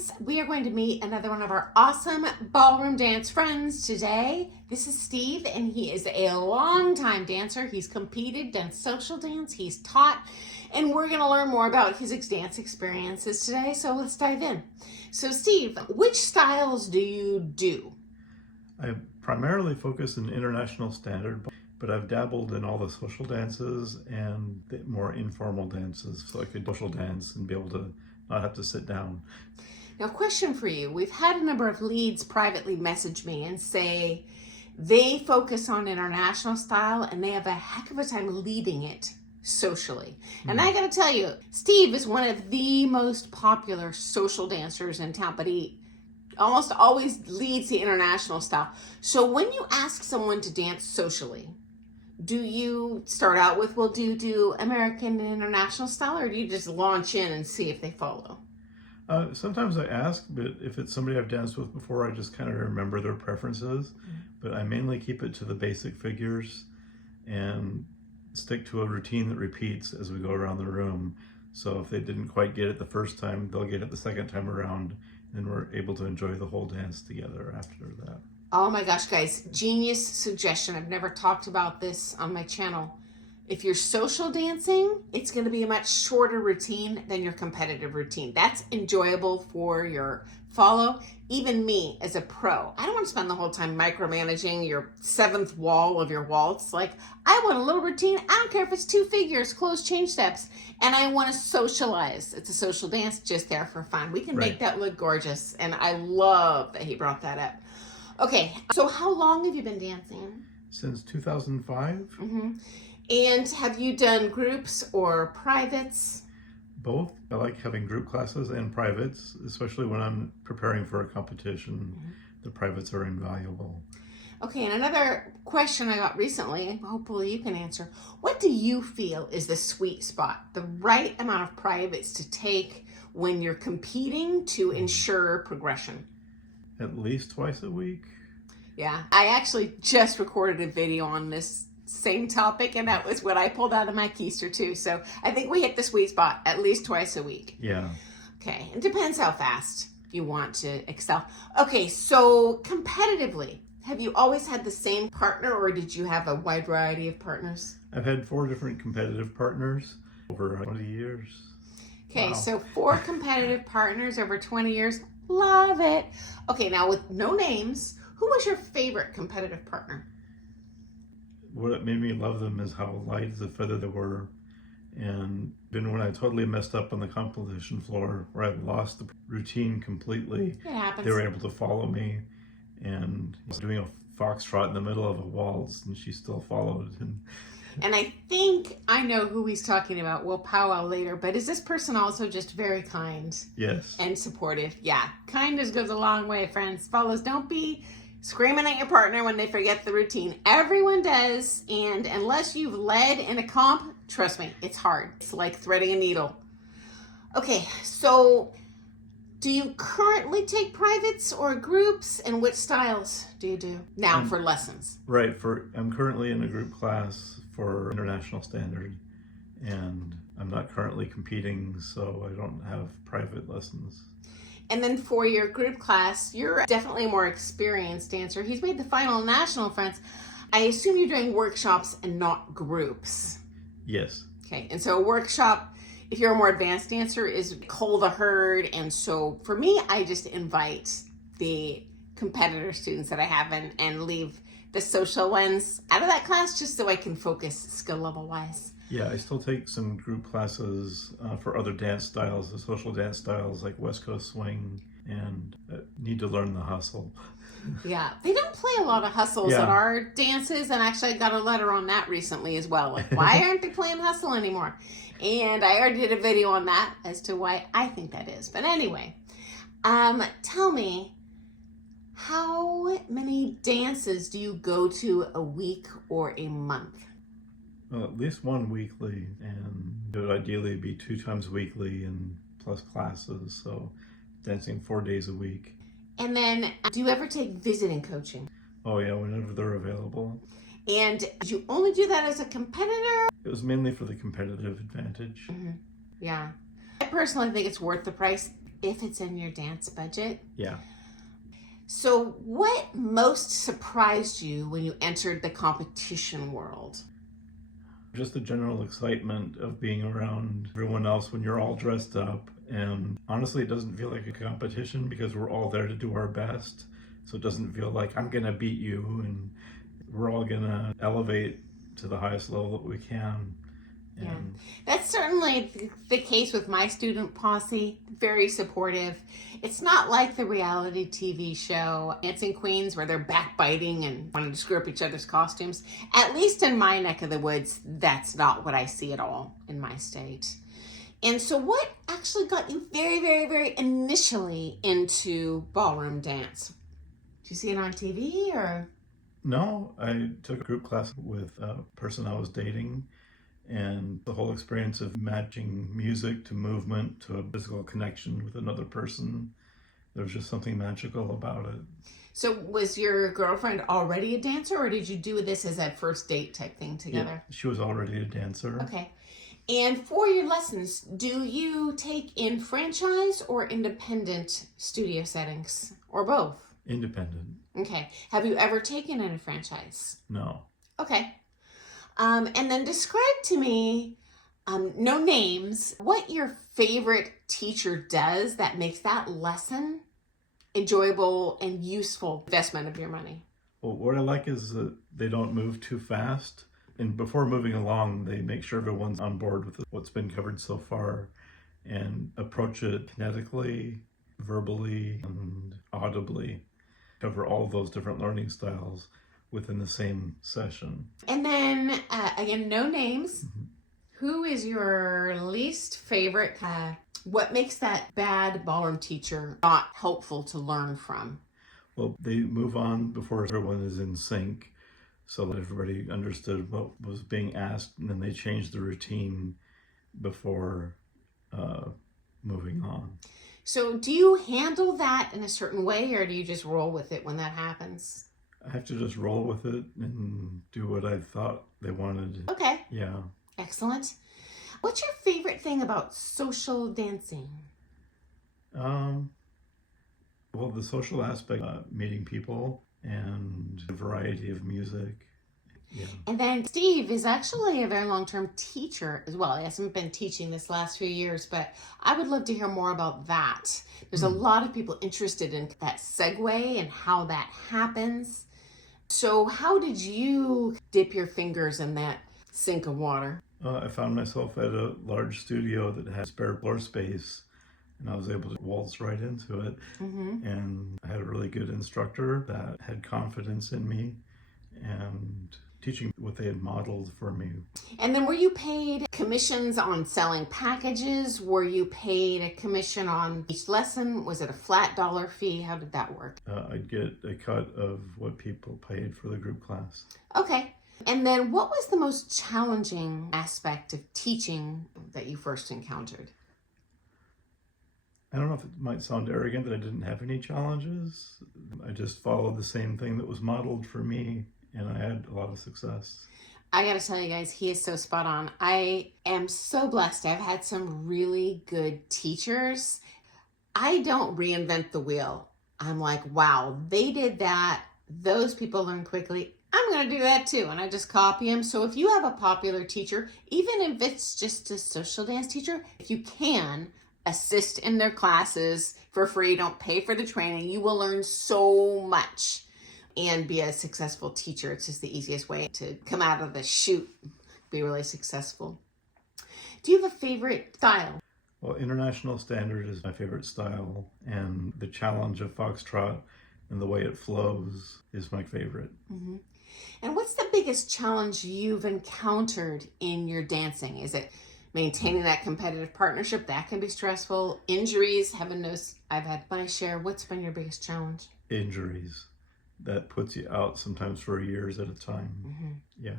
friends. We are going to meet another one of our awesome ballroom dance friends today. This is Steve, and he is a longtime dancer. He's competed, done social dance, he's taught, and we're going to learn more about his dance experiences today. So let's dive in. So Steve, which styles do you do? I primarily focus in international standard, but I've dabbled in all the social dances and the more informal dances, so I could social dance and be able to not have to sit down. Now, question for you. We've had a number of leads privately message me and say they focus on international style and they have a heck of a time leading it socially. And I got to tell you, Steve is one of the most popular social dancers in town, but he almost always leads the international style. So when you ask someone to dance socially, do you start out with, well, do you do American and international style, or do you just launch in and see if they follow? Sometimes I ask, but if it's somebody I've danced with before, I just kind of remember their preferences. But I mainly keep it to the basic figures and stick to a routine that repeats as we go around the room. So if they didn't quite get it the first time, they'll get it the second time around, and we're able to enjoy the whole dance together after that. Oh my gosh, guys, genius suggestion. I've never talked about this on my channel. If you're social dancing, it's going to be a much shorter routine than your competitive routine. That's enjoyable for your follow. Even me as a pro, I don't want to spend the whole time micromanaging your seventh wall of your waltz. Like, I want a little routine. I don't care if it's 2 figures, closed change steps, and I want to socialize. It's a social dance, just there for fun. We can make that look gorgeous, and I love that he brought that up. Okay, so how long have you been dancing? Since 2005. And have you done groups or privates? Both. I like having group classes and privates, especially when I'm preparing for a competition. The privates are invaluable. Okay, and another question I got recently, hopefully you can answer. What do you feel is the sweet spot, the right amount of privates to take when you're competing to ensure progression? At least twice a week. Yeah, I actually just recorded a video on this same topic, and that was what I pulled out of my keister too. So I think we hit the sweet spot at least twice a week. Yeah. Okay, it depends how fast you want to excel. Okay, so competitively, have you always had the same partner, or did you have a wide variety of partners? I've had 4 different competitive partners over 20 years. Okay, wow. So 4 competitive partners over 20 years. Love it. Okay, now with no names, who was your favorite competitive partner? What made me love them is how light as a feather they were. And then when I totally messed up on the competition floor, where I lost the routine completely, It happens. they were able to follow me. And I was doing a foxtrot in the middle of a waltz, and she still followed. And I think I know who he's talking about. We'll powwow later. But is this person also just very kind? Yes. And supportive? Yeah. Kindness goes a long way, friends. Fellas, don't be screaming at your partner when they forget the routine. Everyone does. And unless you've led in a comp, trust me, it's hard. It's like threading a needle. Okay, so do you currently take privates or groups, and which styles do you do now for lessons? Right. I'm currently in a group class for international standard, and I'm not currently competing, so I don't have private lessons. And then for your group class, you're definitely a more experienced dancer. He's made the final national, friends. I assume you're doing workshops and not groups. Yes. Okay, and so a workshop, if you're a more advanced dancer, is cull the herd. And so for me, I just invite the competitor students that I have and leave the social lens out of that class just so I can focus skill level wise. Yeah, I still take some group classes for other dance styles, the social dance styles like West Coast swing, and need to learn the hustle. Yeah, they don't play a lot of hustles at our dances, and actually I got a letter on that recently as well. Like, why aren't they playing hustle anymore? And I already did a video on that as to why I think that is. But anyway, tell me, how many dances do you go to a week or a month? Well, at least 1 weekly, and it would ideally be 2 times weekly and plus classes, so dancing 4 days a week. And then, do you ever take visiting coaching? Oh yeah, whenever they're available. And did you only do that as a competitor? It was mainly for the competitive advantage. Yeah. I personally think it's worth the price. if it's in your dance budget. Yeah. So what most surprised you when you entered the competition world? Just the general excitement of being around everyone else when you're all dressed up. And honestly, it doesn't feel like a competition because we're all there to do our best. So it doesn't feel like I'm going to beat you and we're all going to elevate to the highest level that we can. Yeah, that's certainly the case with my student posse. Very supportive. It's not like the reality TV show Dancing Queens where they're backbiting and wanting to screw up each other's costumes. At least in my neck of the woods, that's not what I see at all in my state. And so what actually got you very, very, very initially into ballroom dance? Did you see it on TV or? No, I took a group class with a person I was dating. And the whole experience of matching music to movement to a physical connection with another person, there was just something magical about it. So was your girlfriend already a dancer, or did you do this as a first date type thing together? Yeah, she was already a dancer. Okay. And for your lessons, do you take in franchise or independent studio settings, or both? Independent. Okay. Have you ever taken in a franchise? No. Okay. And then describe to me, no names, what your favorite teacher does that makes that lesson enjoyable and useful investment of your money. Well, what I like is that they don't move too fast. And before moving along, they make sure everyone's on board with what's been covered so far and approach it kinetically, verbally, and audibly. Cover all of those different learning styles within the same session. And then, again, no names. Mm-hmm. Who is your least favorite? What makes that bad ballroom teacher not helpful to learn from? Well, they move on before everyone is in sync so that everybody understood what was being asked, and then they change the routine before moving on. So do you handle that in a certain way, or do you just roll with it when that happens? I have to just roll with it and do what I thought they wanted. Okay. Yeah. Excellent. What's your favorite thing about social dancing? Well, the social aspect, meeting people and the variety of music. Yeah. And then Steve is actually a very long-term teacher as well. He hasn't been teaching this last few years, but I would love to hear more about that. There's a lot of people interested in that segue and how that happens. So how did you dip your fingers in that sink of water? I found myself at a large studio that had spare floor space, and I was able to waltz right into it. Mm-hmm. And I had a really good instructor that had confidence in me and teaching what they had modeled for me. And then were you paid commissions on selling packages? Were you paid a commission on each lesson? Was it a flat dollar fee? How did that work? I'd get a cut of what people paid for the group class. Okay. And then what was the most challenging aspect of teaching that you first encountered? I don't know if it might sound arrogant that I didn't have any challenges. I just followed the same thing that was modeled for me, and I had a lot of success. I gotta tell you guys, he is so spot on. I am so blessed. I've had some really good teachers. I don't reinvent the wheel. I'm like, wow, they did that. Those people learn quickly. I'm going to do that too. And I just copy them. So if you have a popular teacher, even if it's just a social dance teacher, if you can assist in their classes for free, don't pay for the training, you will learn so much and be a successful teacher. It's just the easiest way to come out of the chute, be really successful. Do you have a favorite style? Well, International Standard is my favorite style, and the challenge of Foxtrot and the way it flows is my favorite. Mm-hmm. And what's the biggest challenge you've encountered in your dancing? Is it maintaining that competitive partnership? That can be stressful. Injuries, heaven knows I've had my share. What's been your biggest challenge? Injuries. That puts you out sometimes for years at a time. Mm-hmm. Yeah.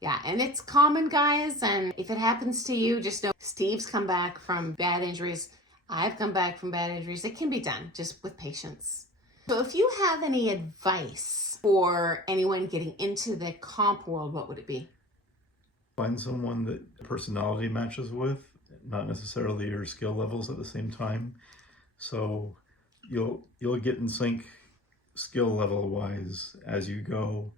Yeah, and it's common, guys, and if it happens to you, just know Steve's come back from bad injuries. I've come back from bad injuries. It can be done, just with patience. So if you have any advice for anyone getting into the comp world, what would it be? Find someone that personality matches with, not necessarily your skill levels at the same time. So you'll get in sync skill level wise as you go.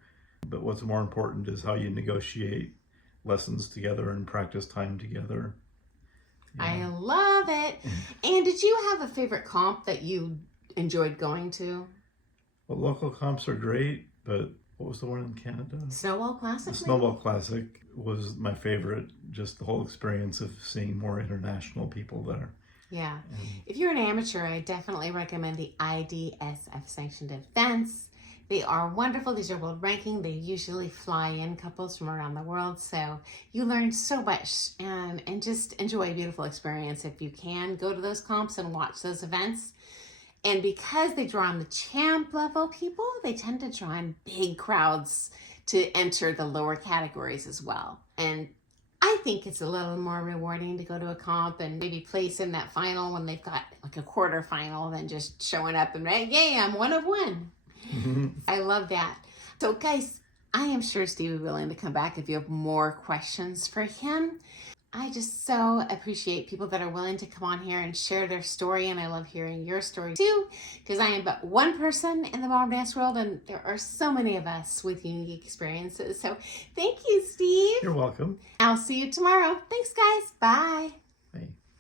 But what's more important is how you negotiate lessons together and practice time together. I love it. And did you have a favorite comp that you enjoyed going to? Well, local comps are great, but what was the one in Canada? Snowball Classic? The Snowball Classic was my favorite. Just the whole experience of seeing more international people there. Yeah. If you're an amateur, I definitely recommend the IDSF sanctioned events. They are wonderful. These are world ranking. They usually fly in couples from around the world. So you learn so much and just enjoy a beautiful experience. If you can, go to those comps and watch those events. And because they draw on the champ level people, they tend to draw in big crowds to enter the lower categories as well. And I think it's a little more rewarding to go to a comp and maybe place in that final when they've got like a quarterfinal than just showing up and, yay, I'm one of one. I love that. So guys, I am sure Steve will be willing to come back if you have more questions for him. I just so appreciate people that are willing to come on here and share their story, and I love hearing your story too, because I am but one person in the ballroom dance world, and there are so many of us with unique experiences. So thank you, Steve. You're welcome. I'll see you tomorrow. Thanks, guys. Bye.